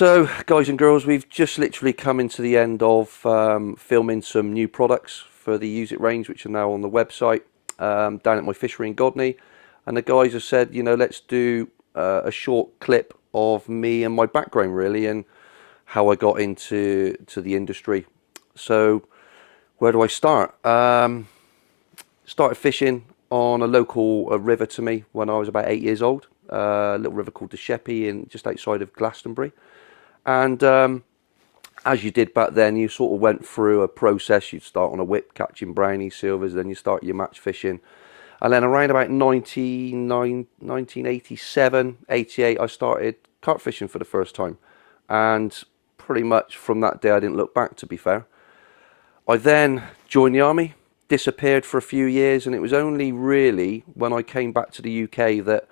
So, guys and girls, we've just literally come into the end of filming some new products for the U-zit range, which are now on the website, down at my fishery in Godney. And the guys have said, you know, let's do a short clip of me and my background, really, and how I got into the industry. So, where do I start? Started fishing on a local river to me when I was about 8 years old, a little river called the Sheppey, just outside of Glastonbury. And as you did back then, you sort of went through a process. You'd start on a whip catching brownies, silvers, then you start your match fishing. And then around about 1987, 88, I started carp fishing for the first time. And pretty much from that day, I didn't look back, to be fair. I then joined the army, disappeared for a few years, and it was only really when I came back to the UK that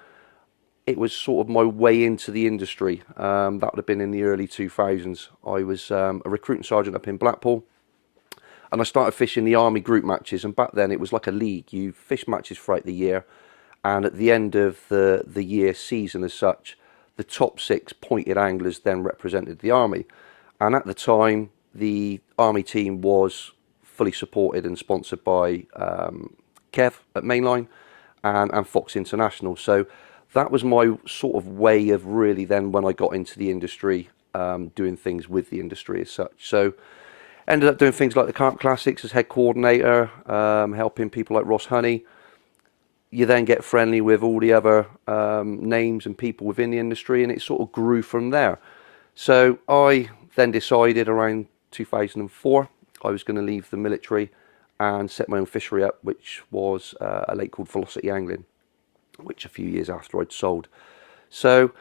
it was sort of my way into the industry. That would have been in the early 2000s. I was a recruiting sergeant up in Blackpool, and I started fishing the army group matches. And back then it was like a league. You fish matches throughout the year, and at the end of the year season as such, the top 6 pointed anglers then represented the army. And at the time, the army team was fully supported and sponsored by Kev at Mainline and Fox International. So that was my sort of way of really then, when I got into the industry, doing things with the industry as such. So ended up doing things like the Carp Classics as head coordinator, helping people like Ross Honey. You then get friendly with all the other names and people within the industry, and it sort of grew from there. So I then decided around 2004 I was going to leave the military and set my own fishery up, which was a lake called Velocity Angling, which a few years after I'd sold. So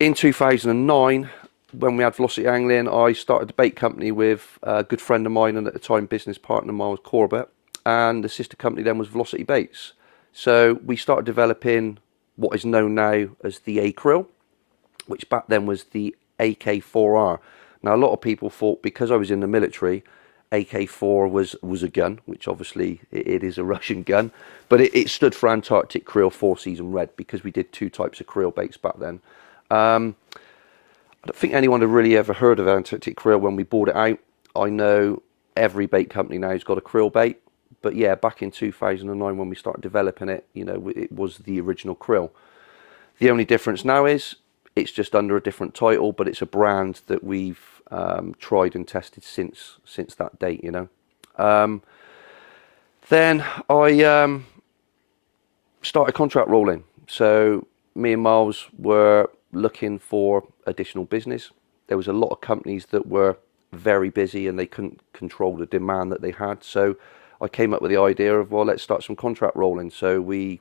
in 2009, when we had Velocity Angling, I started a bait company with a good friend of mine and at the time business partner Miles Corbett, and the sister company then was Velocity Baits. So we started developing what is known now as the A-Krill, which back then was the AK-4R. Now a lot of people thought, because I was in the military, AK-4 was a gun, which obviously it is a Russian gun, but it stood for Antarctic Krill 4-Season Red, because we did 2 types of krill baits back then. I don't think anyone had really ever heard of Antarctic Krill when we bought it out. I know every bait company now has got a krill bait, but yeah, back in 2009 when we started developing it, you know, it was the original krill. The only difference now is it's just under a different title, but it's a brand that we've tried and tested since that date, you know. Then I started contract rolling. So me and Miles were looking for additional business. There was a lot of companies that were very busy and they couldn't control the demand that they had. So I came up with the idea of, well, let's start some contract rolling. So we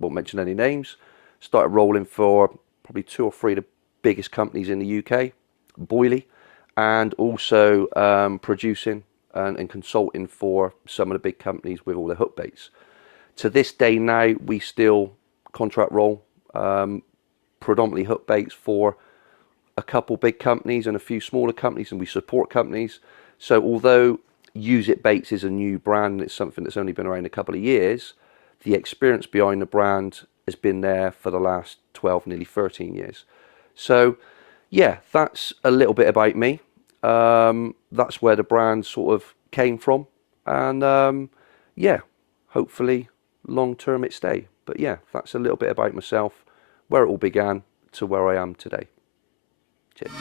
won't mention any names. Started rolling for probably 2 or 3 of the biggest companies in the UK, Boiley, and also producing and consulting for some of the big companies with all the hook baits. To this day now, we still contract roll predominantly hook baits for a couple big companies and a few smaller companies, and we support companies. So although U-zit Baits is a new brand and it's something that's only been around a couple of years, the experience behind the brand has been there for the last 12, nearly 13 years. So yeah, that's a little bit about me. That's where the brand sort of came from, and yeah, hopefully long term it stay. But yeah, that's a little bit about myself, where it all began to where I am today. Cheers.